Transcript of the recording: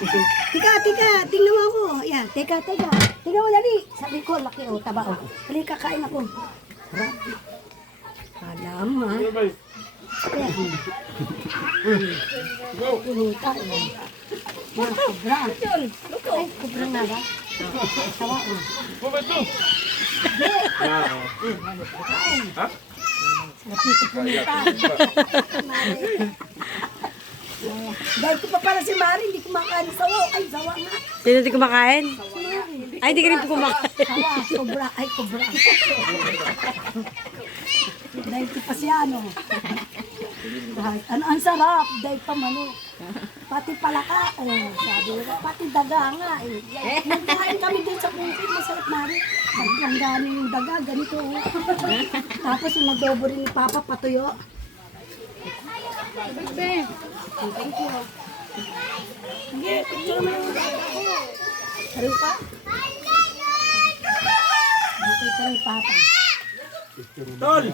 Tika, tingnan mo ako. Ayan, teka. Tingnan mo, dali. Sabi ko, laki o, taba o. Dali, kakain ako. Harap. Alam mo, ha? Ayan. Punuta, yan. Mga kubra. Ay, kubra nga ba? Sawa o. Sarap nito punuta. Dahil ko pa pala si Mari, hindi kumakain ng sawa. Ay, sawa nga. Sino di kumakain? Ay, di ka rin po kumakain. Sawa, kubra. Ay, kubra. Dahil ko pa siya, ano. Ang sarap, dahil pa manok. Pati palaka, sabi ko, pati daga nga eh. Nagkain kami din sa bukid, masarap Mari. Naglangganin yung daga, ganito. Tapos yung nagdobo rin ni Papa, patuyo. Thank you. Sige, picture mo yung daga ko. Sariw ka? Nakita ni Papa. Tol!